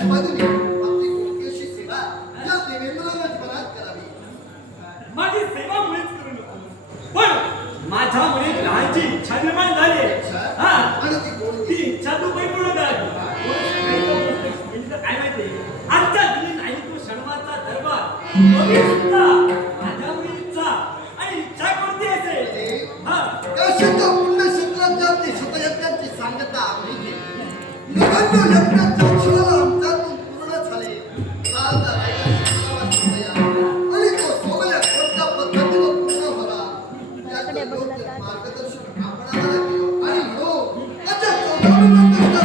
शुभदिनी आपली कोणतीशी सेवा या देवेंद्राला जीवनात करावी. माझी सेवा मुळीच करू नको, पण माझ्यामुळे लहानची इच्छा निर्माण झाली. हा, आणि ती कोणती? ती इच्छा तू काही पूर्ण कर. म्हणजे काय माहिती, आजच्या दिनी नाही तो शर्माचा दरबार कवी सुद्धा माझ्या मुलीचा. आणि इच्छा कोणती असेल? हा, कशाच्या पुण्यक्षेत्राच्या ते शतयज्ञांची सांगता आम्ही केली. नव्याण्णव यज्ञाच्या अक्षराला आमच्यातून पूर्ण झाले. आता राहिला शिवरामा सोमय्या. आणि तो सोमय्या कोणत्या पद्धतीने पूर्ण व्हावा त्याचं योग्य मार्गदर्शन आपणाला लागेल. आणि म्हणून आता 14 नंतर